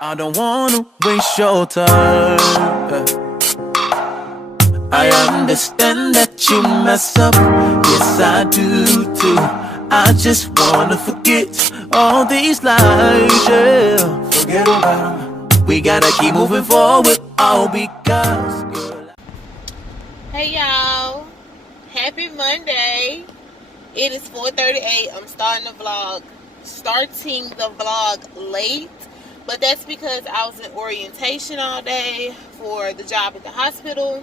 I don't wanna waste your time. I understand that you mess up, yes I do too. I just wanna forget all these lies, yeah. Forget about them. We gotta keep moving forward, all because girl. Hey y'all, happy Monday. It is 4:38. I'm starting the vlog late, but that's because I was in orientation all day for the job at the hospital.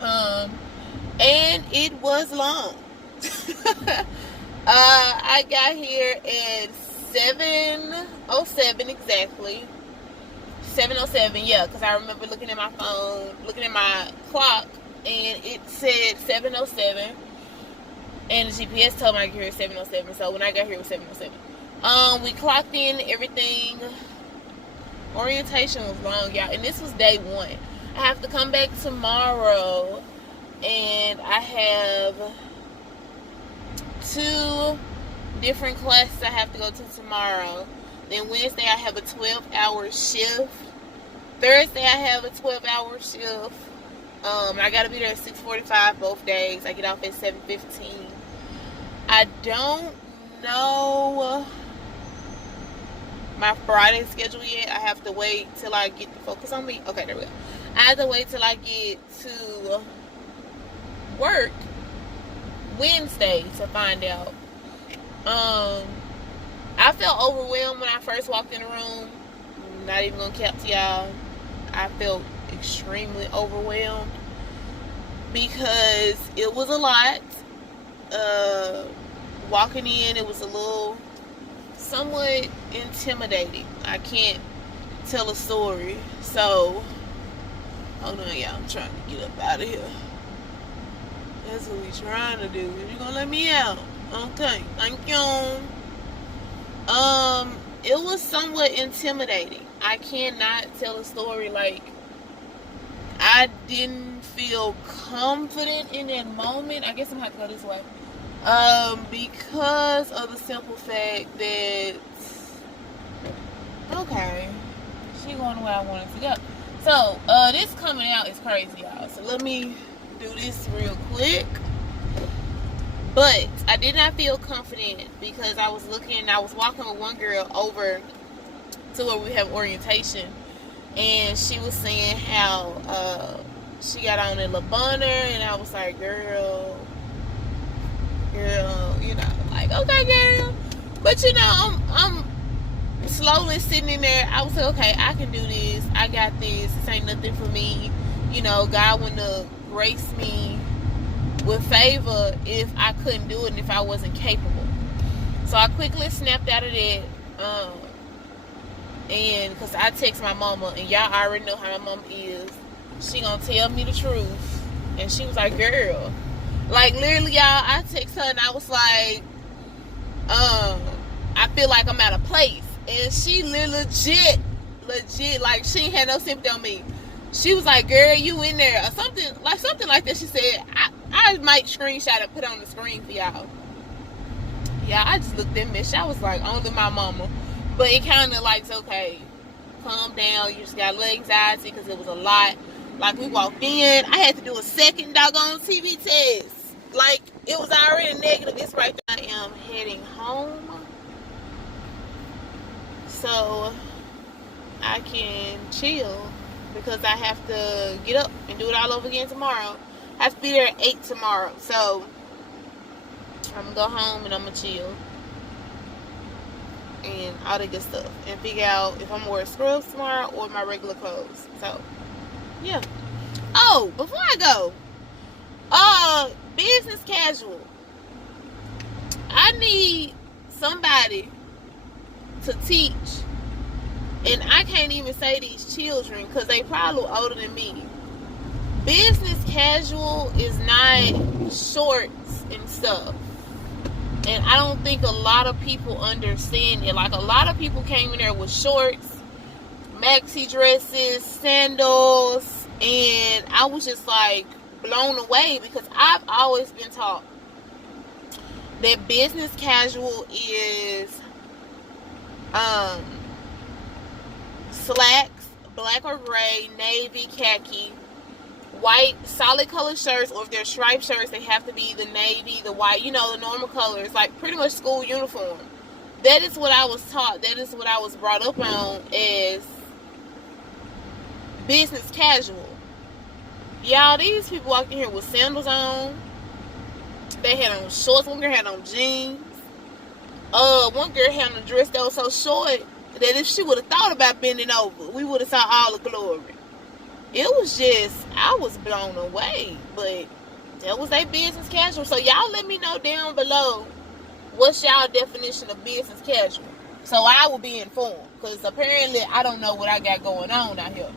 And it was long. I got here at 7:07 exactly. 7:07, yeah, because I remember looking at my phone, looking at my clock, and it said 7:07. And the GPS told me I got here at 7:07. So when I got here, it was 7:07. We clocked in, everything. Orientation was long, y'all. And this was day one. I have to come back tomorrow. And I have 2 different classes I have to go to tomorrow. Then Wednesday I have a 12-hour shift. Thursday I have a 12-hour shift. I gotta be there at 6:45 both days. I get off at 7:15. I don't know my Friday schedule yet. I have to wait till I get to focus on me. Okay, there we go. I have to wait till I get to work Wednesday to find out. I felt overwhelmed when I first walked in the room. Not even gonna cap to y'all. I felt extremely overwhelmed because it was a lot. Walking in, it was a little somewhat intimidating. I can't tell a story. So hold on, y'all. I'm trying to get up out of here. That's what we trying to do. You gonna let me out? Okay, thank you. It was somewhat intimidating. I cannot tell a story like I didn't feel confident in that moment. I guess I'm gonna have to go this way. Because of the simple fact that okay, she going the way I wanted to go. So, this coming out is crazy, y'all. So let me do this real quick. But I did not feel confident because I was walking with one girl over to where we have orientation, and she was saying how she got on in LeBunner, and I was like, girl, you know, like, okay, girl. But you know, I'm slowly sitting in there. I was like, okay, I can do this. I got this. This ain't nothing for me. You know, God wouldn't have graced me with favor if I couldn't do it and if I wasn't capable. So I quickly snapped out of that. And because I text my mama, and y'all already know how my mama is. She gonna tell me the truth. And she was like, girl, like literally, y'all, I text her and I was like, I feel like I'm out of place. And she legit, like she ain't had no sympathy on me. She was like, girl, you in there, or something like that. She said, I might screenshot and put it on the screen for y'all. Yeah, I just looked at Mish. I was like, only my mama. But it kind of like, okay, calm down. You just got a little anxiety because it was a lot. Like, we walked in, I had to do a second doggone TV test. Like, it was already negative. It's right there. I am heading home, so I can chill because I have to get up and do it all over again tomorrow. I have to be there at 8 tomorrow, so I'm gonna go home and I'm gonna chill and all the good stuff and figure out if I'm gonna wear scrubs tomorrow or my regular clothes. So yeah. Oh, before I go, business casual. I need somebody to teach, and I can't even say these children because they probably older than me. Business casual is not shorts and stuff, and I don't think a lot of people understand it. Like, a lot of people came in there with shorts, maxi dresses, sandals, and I was just like blown away because I've always been taught that business casual is slacks, black or gray, navy, khaki, white, solid color shirts, or if they're striped shirts, they have to be the navy, the white, you know, the normal colors, like pretty much school uniform. That is what I was taught. That is what I was brought up on as business casual. Y'all, these people walked in here with sandals on. They had on shorts. One girl had on jeans. One girl had on a dress that was so short that if she would have thought about bending over, we would have saw all the glory. It was just, I was blown away. But that was their business casual. So y'all let me know down below, what's y'all definition of business casual? So I will be informed. Because apparently I don't know what I got going on out here.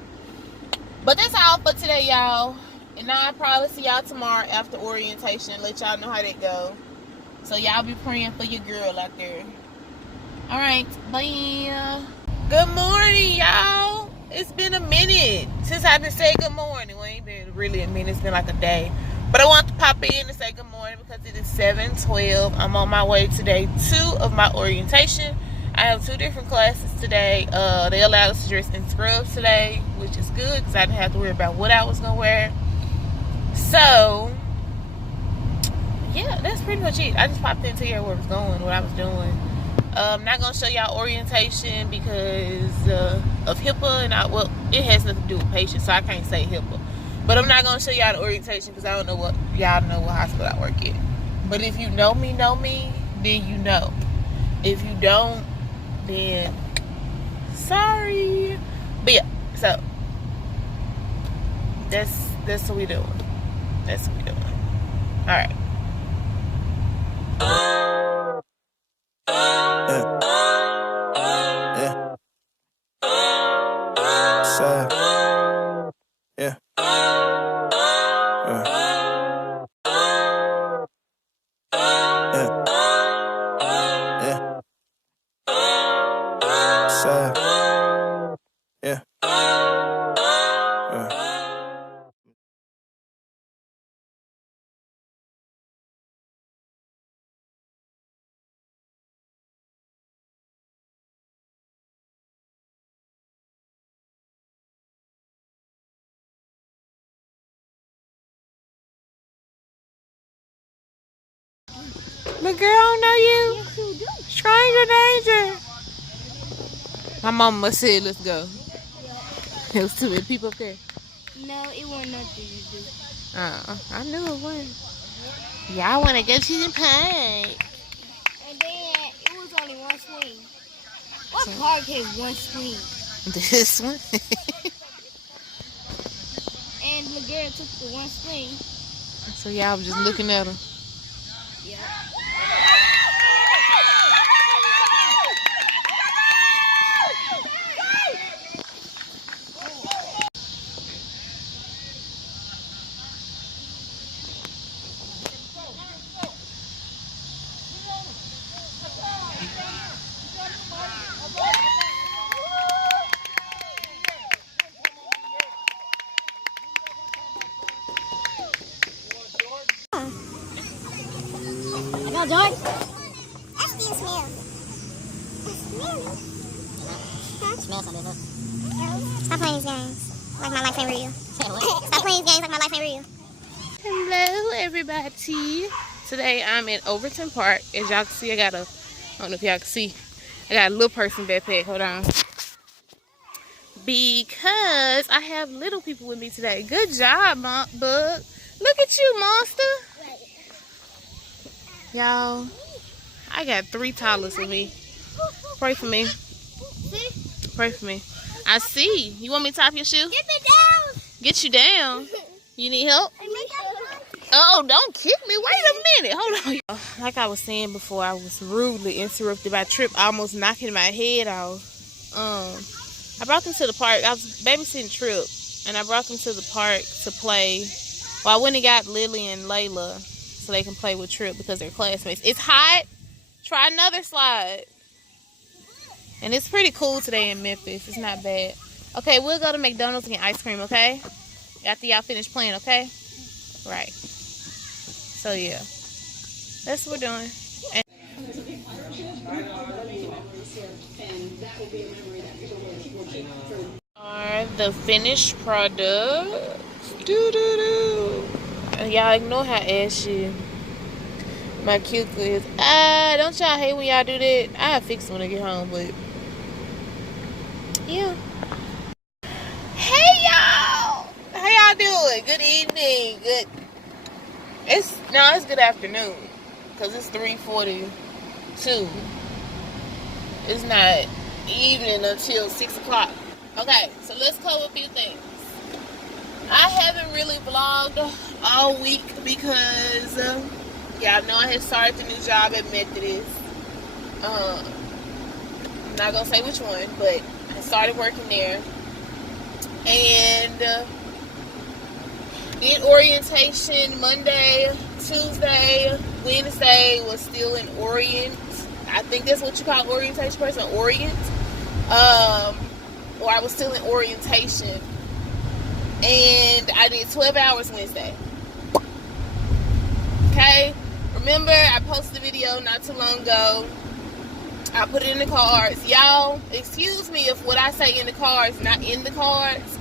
But that's all for today, y'all. And I'll probably see y'all tomorrow after orientation. Let y'all know how that go. So y'all be praying for your girl out there. Alright, bye. Good morning, y'all. It's been a minute since I done said good morning. Well, it ain't been really a minute. It's been like a day. But I want to pop in and say good morning because it is 7:12. I'm on my way to day 2 of my orientation. I have 2 different classes today. They allowed us to dress in scrubs today, which is good because I didn't have to worry about what I was going to wear. So, yeah, that's pretty much it. I just popped in to hear where I was going, what I was doing. I'm not going to show y'all orientation because of HIPAA. And well, it has nothing to do with patients, so I can't say HIPAA. But I'm not going to show y'all the orientation because I don't know what, y'all know what hospital I work at. But if you know me, then you know. If you don't, then sorry. But yeah, so that's what we doing. That's what we doing. All right. But girl, I don't know you. Yes, you do. Stranger danger. My mama said, let's go. Yeah. There was too many people up there. No, it wasn't nothing to do. I knew it wasn't. Y'all want to go to the park. And then it was only one swing. What park has one swing? This one. And the girl took the one swing. So y'all was just looking at her. Yeah. I got George. I still smell. Smell something, look. Stop playing these games. Like my life ain't real. Stop playing these games like my life ain't real. Hello, everybody. Today I'm in Overton Park. As y'all can see, I don't know if y'all can see, I got a little person backpack. Hold on. Because I have little people with me today. Good job, Bug. Look at you, monster. Y'all, I got 3 toddlers with me. Pray for me. Pray for me. I see. You want me to top your shoe? Get me down. Get you down. You need help? Oh, don't kick me. Wait a minute. Hold on, y'all. Like I was saying before, I was rudely interrupted by Trip almost knocking my head off. I brought them to the park. I was babysitting Trip, and I brought them to the park to play. Well, I went and got Lily and Layla so they can play with Trip because they're classmates. It's hot. Try another slide. And it's pretty cool today in Memphis. It's not bad. Okay, we'll go to McDonald's and get ice cream, okay? After y'all finish playing, okay? Right. So, yeah. That's what we're doing. And Are the finished products. Doo-doo-doo. Y'all ignore how ashy my cuticle is. Don't y'all hate when y'all do that? I'll fix it when I get home, but yeah. Hey y'all! How y'all doing? Good evening. It's good afternoon. Cause it's 3:42. It's not evening until 6 o'clock. Okay, so let's cover a few things. I haven't really vlogged all week because y'all know I had started the new job at Methodist. I'm not gonna say which one, but I started working there and did orientation Monday, Tuesday, Wednesday was still in Orient. I think that's what you call orientation person, Orient. Or I was still in orientation. And I did 12 hours Wednesday. Okay? Remember, I posted a video not too long ago. I put it in the cards. Y'all, excuse me if what I say in the cards not in the cards.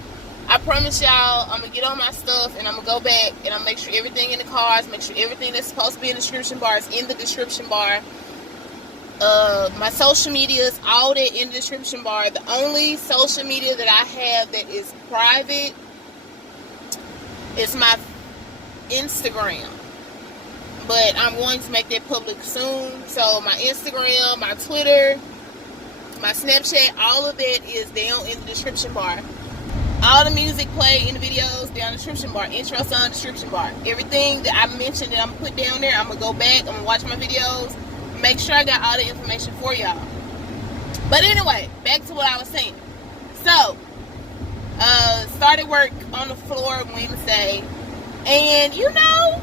I promise y'all, I'm going to get on my stuff and I'm going to go back and I'm going to make sure everything in the cards, make sure everything that's supposed to be in the description bar is in the description bar. My social media is all that in the description bar. The only social media that I have that is private is my Instagram. But I'm going to make that public soon. So my Instagram, my Twitter, my Snapchat, all of that is down in the description bar. All the music played in the videos down in the description bar. Intro song description bar. Everything that I mentioned that I'm going to put down there, I'm going to go back, I'm going to watch my videos, make sure I got all the information for y'all. But anyway, back to what I was saying. So, started work on the floor Wednesday, and you know,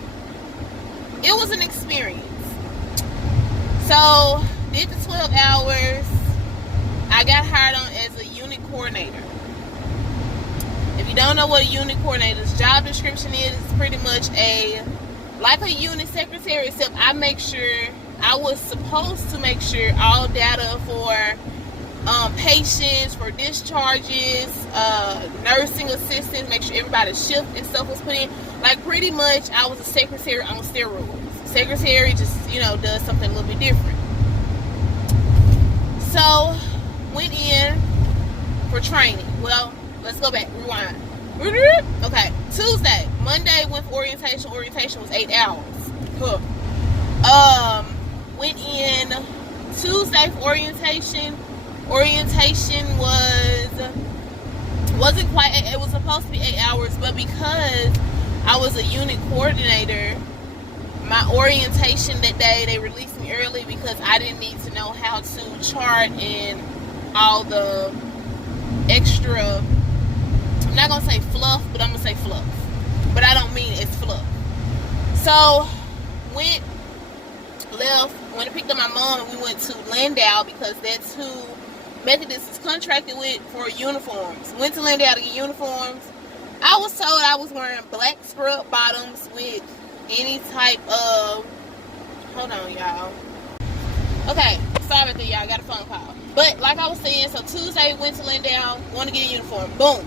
it was an experience. So, did the 12 hours. I got hired on as a unit coordinator. If you don't know what a unit coordinator's job description is, it's pretty much like a unit secretary, except I was supposed to make sure all data for patients, for discharges, nursing assistants, make sure everybody's shift and stuff was put in. Like, pretty much, I was a secretary on steroids. Secretary just, does something a little bit different. So, went in for training. Well, let's go back, rewind. Okay, Tuesday. Monday went for orientation. Orientation was 8 hours. Went in Tuesday for orientation. Orientation wasn't quite, it was supposed to be 8 hours, but because I was a unit coordinator, my orientation that day, they released me early because I didn't need to know how to chart and all the extra, I'm not going to say fluff, but I'm going to say fluff. But I don't mean it's fluff. So, left, went and picked up my mom, and we went to Landau because that's who Methodist is contracted with for uniforms. Went to Landau to get uniforms. I was told I was wearing black scrub bottoms with any type of, hold on y'all. Okay, sorry about that, y'all, got a phone call. But like I was saying, so Tuesday went to Landau, want to get a uniform. Boom.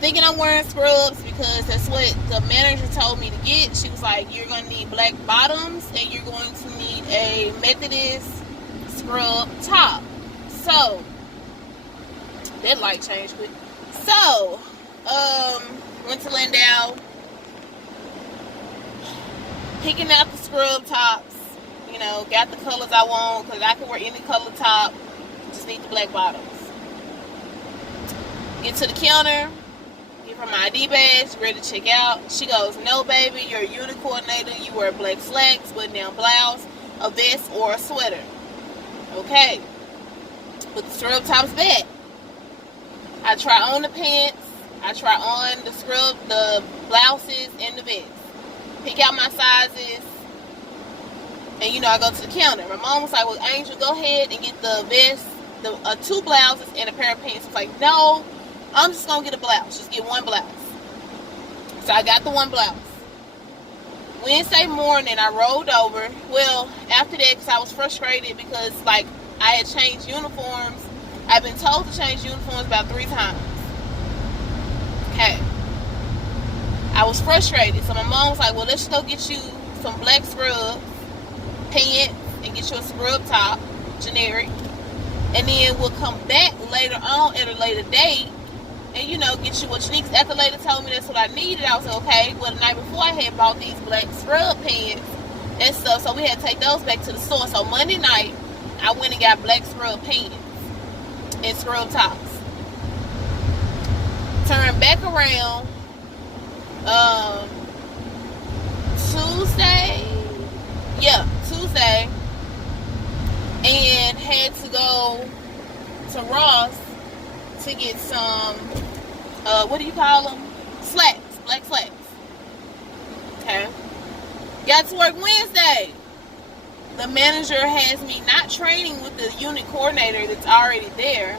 Thinking I'm wearing scrubs because that's what the manager told me to get. She was like, you're going to need black bottoms and you're going to need a Methodist scrub top. So, that light changed quick. So, went to Landau, picking out the scrub tops, got the colors I want because I can wear any color top, just need the black bottoms. Get to the counter, give her my ID badge, ready to check out. She goes, no baby, you're a unit coordinator, you wear black slacks, button down blouse, a vest, or a sweater. Okay, put the scrub tops back. I try on the pants, I try on the scrub, the blouses, and the vest. Pick out my sizes, and I go to the counter. My mom was like, well, Angel, go ahead and get the vest, the 2 blouses, and a pair of pants. I was like, no, I'm just going to get a blouse. Just get 1 blouse. So I got the 1 blouse. Wednesday morning, I rolled over. Well, after that, because I was frustrated because, I had changed uniforms I've been told to change uniforms about 3 times. Okay. I was frustrated. So my mom was like, well, let's go get you some black scrub pants and get you a scrub top, generic. And then we'll come back later on at a later date and, you know, get you what you need. After later told me that's what I needed, I was like, okay. Well, the night before I had bought these black scrub pants and stuff, so we had to take those back to the store. So Monday night, I went and got black scrub pants and scrub tops. Turned back around Tuesday, and had to go to Ross to get some, what do you call them? Slacks, black slacks. Okay. Got to work Wednesday. The manager has me not training with the unit coordinator that's already there,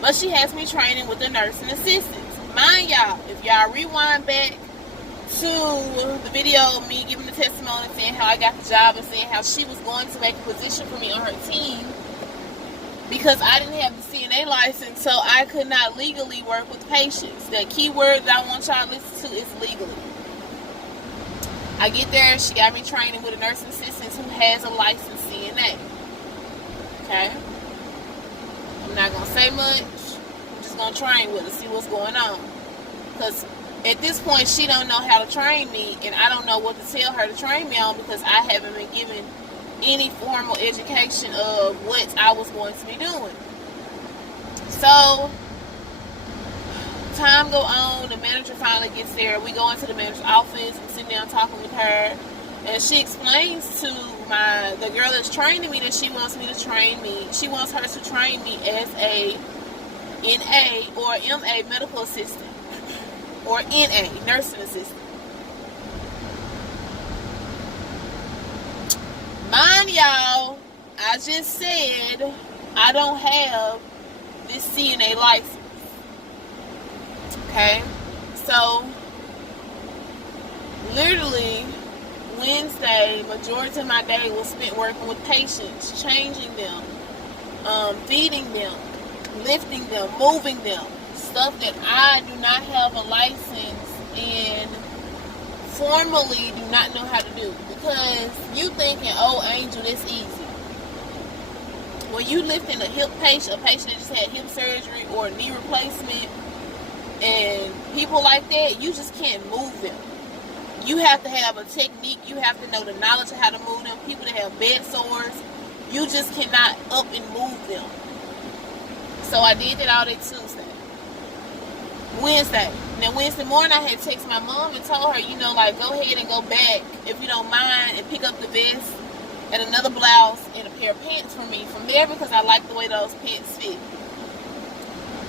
but she has me training with the nursing assistants. Mind y'all, if y'all rewind back to the video of me giving the testimony, saying how I got the job and saying how she was going to make a position for me on her team because I didn't have the CNA license, so I could not legally work with patients. The key word that I want y'all to listen to is legally. I get there, she got me training with a nursing assistant who has a licensed CNA. Okay? I'm not going to say much. I'm just going to train with her, see what's going on. Because at this point, she don't know how to train me, and I don't know what to tell her to train me on because I haven't been given any formal education of what I was going to be doing. So, time go on, the manager finally gets there. We go into the manager's office, I'm sitting down talking with her, and she explains to the girl that's training me that she wants me to train me. She wants her to train me as a NA or MA medical assistant. Or NA, nursing assistant. Mind y'all, I just said I don't have this CNA license. Okay? So, literally, Wednesday, majority of my day was spent working with patients, changing them, feeding them, lifting them, moving them. Stuff that I do not have a license and formally do not know how to do. Because you thinking, oh, Angel, that's easy. When you lifting a patient that just had hip surgery or knee replacement, and people like that, you just can't move them. You have to have a technique. You have to know the knowledge of how to move them. People that have bed sores, you just cannot up and move them. So I did that all day Tuesday. Wednesday. Now Wednesday morning I had texted my mom and told her, go ahead and go back if you don't mind and pick up the vest and another blouse and a pair of pants for me from there because I like the way those pants fit.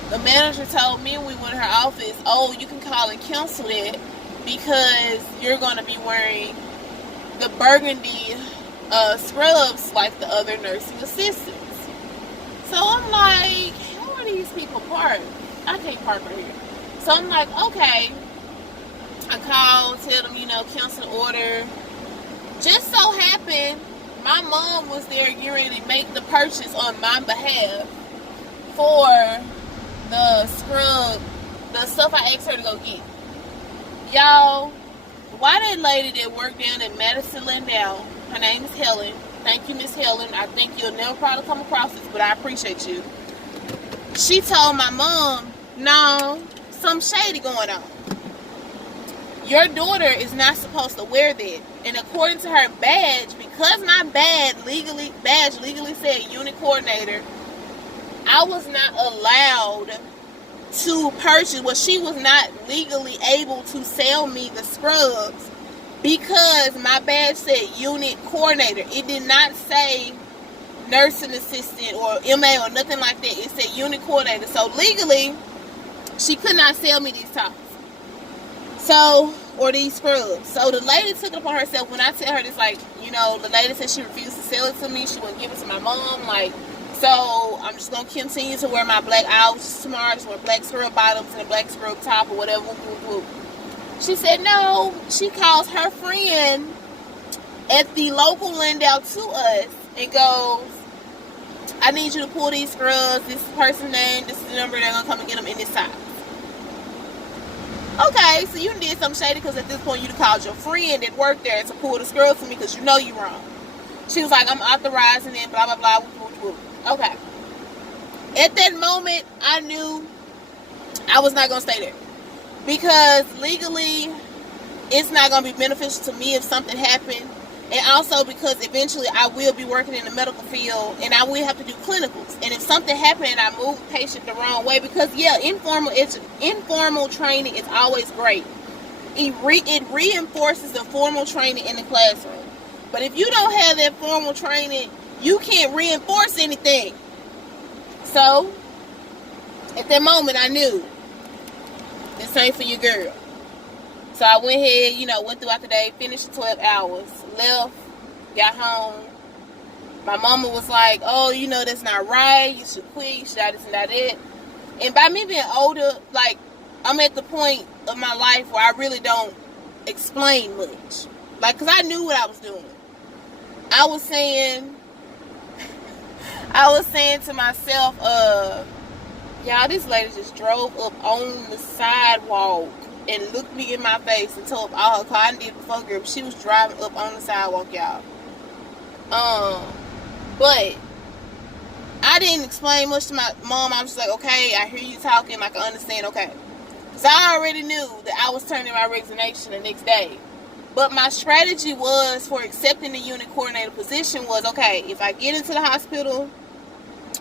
The manager told me when we went to her office, oh, you can call and cancel that because you're going to be wearing the burgundy scrubs like the other nursing assistants. So I'm like, how are these people parked? I can't park right here. So I'm like, okay. I called, tell them, cancel the order. Just so happened, my mom was there getting ready to make the purchase on my behalf for the scrub, the stuff I asked her to go get. Y'all, why that lady that worked down at Madison Lindell, her name is Helen. Thank you, Miss Helen. I think you'll never probably come across this, but I appreciate you. She told my mom, no, some shady going on. Your daughter is not supposed to wear that. And according to her badge, because my badge legally said unit coordinator, I was not allowed to purchase, she was not legally able to sell me the scrubs because my badge said unit coordinator. It did not say nursing assistant or MA or nothing like that. It said unit coordinator. So legally, she could not sell me these tops. Or these scrubs. So the lady took it upon herself. When I tell her this, the lady said she refused to sell it to me. She wouldn't give it to my mom. So I'm just going to continue to wear my black outfits tomorrow. Just wear black scrub bottoms and a black scrub top or whatever. She said no. She calls her friend at the local Lindell to us and goes, I need you to pull these scrubs. This is the person's name. This is the number. They're going to come and get them in this size. Okay, so you did something shady because at this point you called your friend that worked there to pull the scrubs for me because you know you're wrong. She was like, I'm authorizing it, blah, blah, blah. Whoop, whoop, whoop. Okay. At that moment, I knew I was not going to stay there. Because legally, it's not going to be beneficial to me if something happened. And also because eventually I will be working in the medical field and I will have to do clinicals. And if something happened and I move a patient the wrong way, because informal training is always great. It reinforces the formal training in the classroom. But if you don't have that formal training, you can't reinforce anything. So, at that moment, I knew this ain't for your girl. So I went ahead, went throughout the day, finished the 12 hours, left, got home. My mama was like, oh, that's not right. You should quit. You should do this and that. And by me being older, like, I'm at the point of my life where I really don't explain much. Like, because I knew what I was doing. I was saying to myself, y'all, this lady just drove up on the sidewalk and looked me in my face and told all her car I did before, girl. She was driving up on the sidewalk, y'all. But I didn't explain much to my mom. I was just like, okay, I hear you talking, I can understand, okay. Because I already knew that I was turning my resignation the next day. But my strategy was for accepting the unit coordinator position was, okay, if I get into the hospital,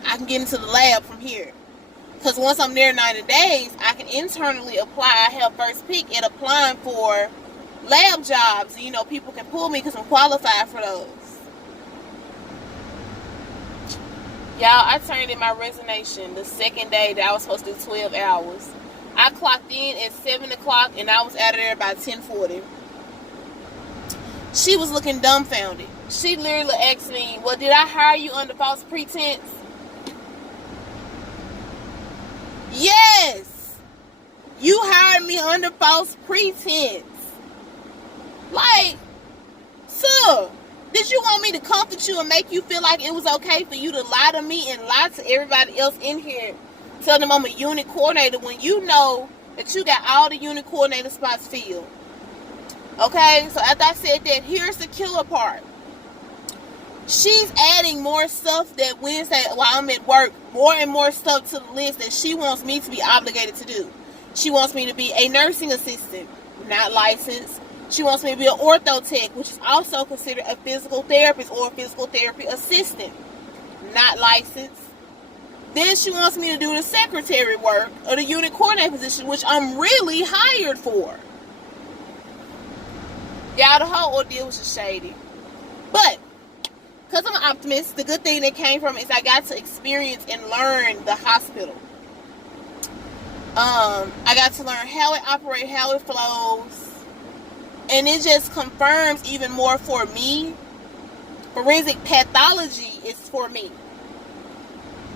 I can get into the lab from here. Because once I'm there 90 days, I can internally apply. I have first pick at applying for lab jobs. People can pull me because I'm qualified for those. Y'all, I turned in my resignation the second day that I was supposed to do 12 hours. I clocked in at 7 o'clock and I was out of there by 10:40. She was looking dumbfounded. She literally asked me, well, did I hire you under false pretense? Yes! You hired me under false pretense. Like, sir, did you want me to comfort you and make you feel like it was okay for you to lie to me and lie to everybody else in here? Tell them I'm a unit coordinator when you know that you got all the unit coordinator spots filled. Okay, so after I said that, here's the killer part. She's adding more stuff that Wednesday while I'm at work, more and more stuff to the list that she wants me to be obligated to do. She wants me to be a nursing assistant, not licensed. She wants me to be an ortho tech, which is also considered a physical therapist or a physical therapy assistant, not licensed. Then she wants me to do the secretary work or the unit coordinator position, which I'm really hired for. Y'all, the whole ordeal was just shady. But, because I'm an optimist, the good thing that came from it is I got to experience and learn the hospital. I got to learn how it operates, how it flows. And it just confirms even more for me. Forensic pathology is for me.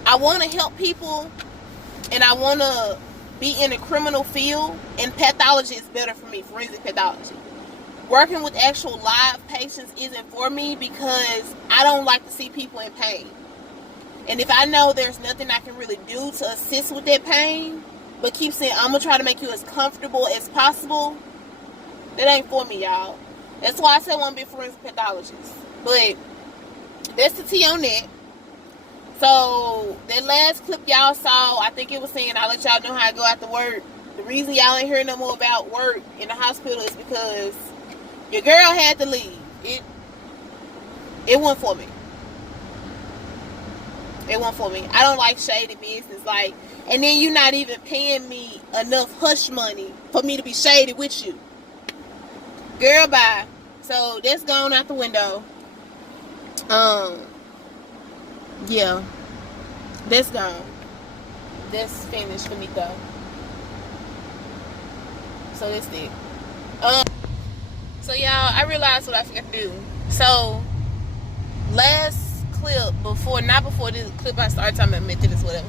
I want to help people and I want to be in a criminal field, and pathology is better for me, forensic pathology. Working with actual live patients isn't for me because I don't like to see people in pain. And if I know there's nothing I can really do to assist with that pain, but keep saying, I'm going to try to make you as comfortable as possible, that ain't for me, y'all. That's why I said I want to be a forensic pathologist. But that's the tea on that. So, that last clip y'all saw, I think it was saying, I'll let y'all know how I go after work. The reason y'all ain't hearing no more about work in the hospital is because your girl had to leave. It wasn't for me. It wasn't for me. I don't like shady business. Like, and then you're not even paying me enough hush money for me to be shady with you. Girl, bye. So, that's gone out the window. Yeah. That's gone. That's finished for me, though. So, that's it. So, y'all, I realized what I forgot to do. So, last clip, not before this clip I started talking about Methodist, whatever,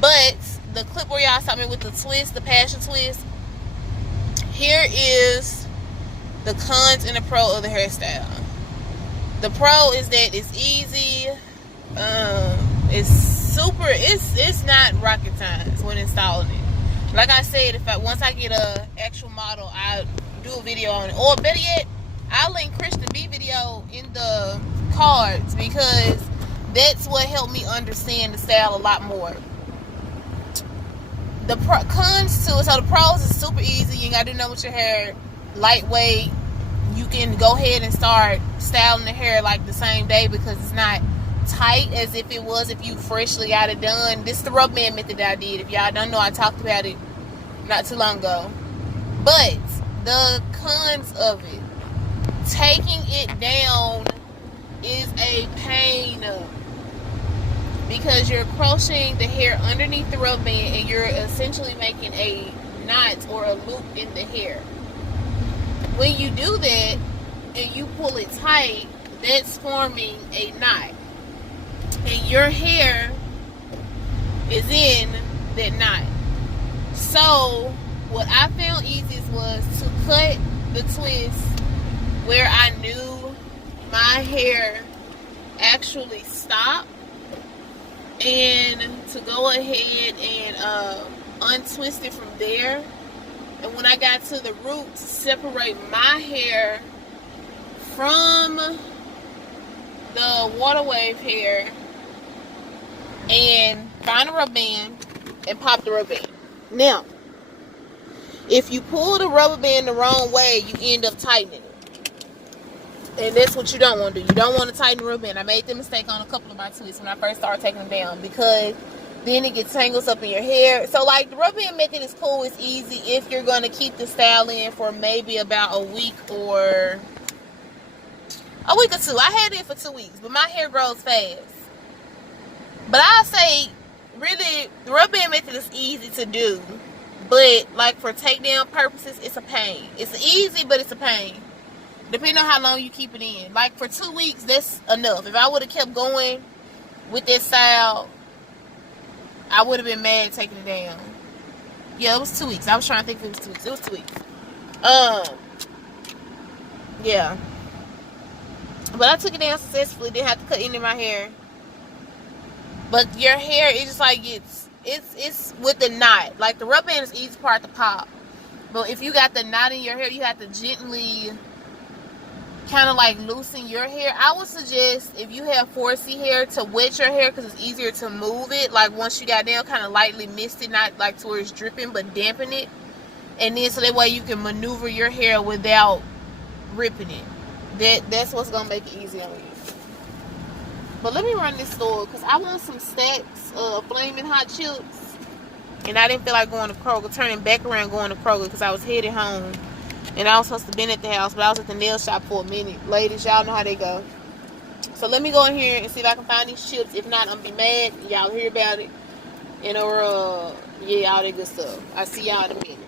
but the clip where y'all saw me with the twist, the passion twist, here is the cons and the pro of the hairstyle. The pro is that it's easy. It's super. It's not rocket science when installing it. Like I said, once I get a actual model, I do a video on it. Or better yet, I'll link Christian B video in the cards because that's what helped me understand the style a lot more. The cons to it, so the pros is super easy. You ain't got to do nothing with your hair. Lightweight. You can go ahead and start styling the hair like the same day because it's not tight as if it was if you freshly got it done. This is the rubber band method that I did. If y'all don't know, I talked about it not too long ago. But the cons of it, taking it down is a pain because you're crocheting the hair underneath the rubber band and you're essentially making a knot or a loop in the hair. When you do that and you pull it tight, that's forming a knot. And your hair is in that knot. So what I found easiest was to cut the twist where I knew my hair actually stopped, and to go ahead and untwist it from there. And when I got to the root, to separate my hair from the water wave hair and find a rubber band and pop the rubber band. Now, if you pull the rubber band the wrong way, you end up tightening it. And that's what you don't want to do. You don't want to tighten the rubber band. I made the mistake on a couple of my twists when I first started taking them down because then it gets tangled up in your hair. So like the rubber band method is cool. It's easy if you're going to keep the style in for maybe about a week or 2. I had it for 2 weeks, but my hair grows fast. But I'll say, really, the rubber band method is easy to do. But like for takedown purposes, it's a pain. It's easy, but it's a pain. Depending on how long you keep it in. Like for 2 weeks, that's enough. If I would have kept going with this style, I would have been mad taking it down. Yeah, it was 2 weeks. I was trying to think if it was 2 weeks. It was 2 weeks. Yeah. But I took it down successfully. Didn't have to cut any of my hair. But your hair, it just like it's with the knot. Like the rubber band is the easy part to pop. But if you got the knot in your hair, you have to gently kind of like loosen your hair. I would suggest if you have 4C hair to wet your hair because it's easier to move it. Like once you got down, kind of lightly mist it, not like to where it's dripping, but dampen it. And then so that way you can maneuver your hair without ripping it. That's what's gonna make it easy on you. But let me run this store because I want some stacks of Flaming Hot Chips. And I didn't feel like going to Kroger, turning back around going to Kroger because I was headed home. And I was supposed to be at the house, but I was at the nail shop for a minute. Ladies, y'all know how they go. So let me go in here and see if I can find these chips. If not, I'm going to be mad. Y'all hear about it. And yeah, all that good stuff. I'll see y'all in a minute.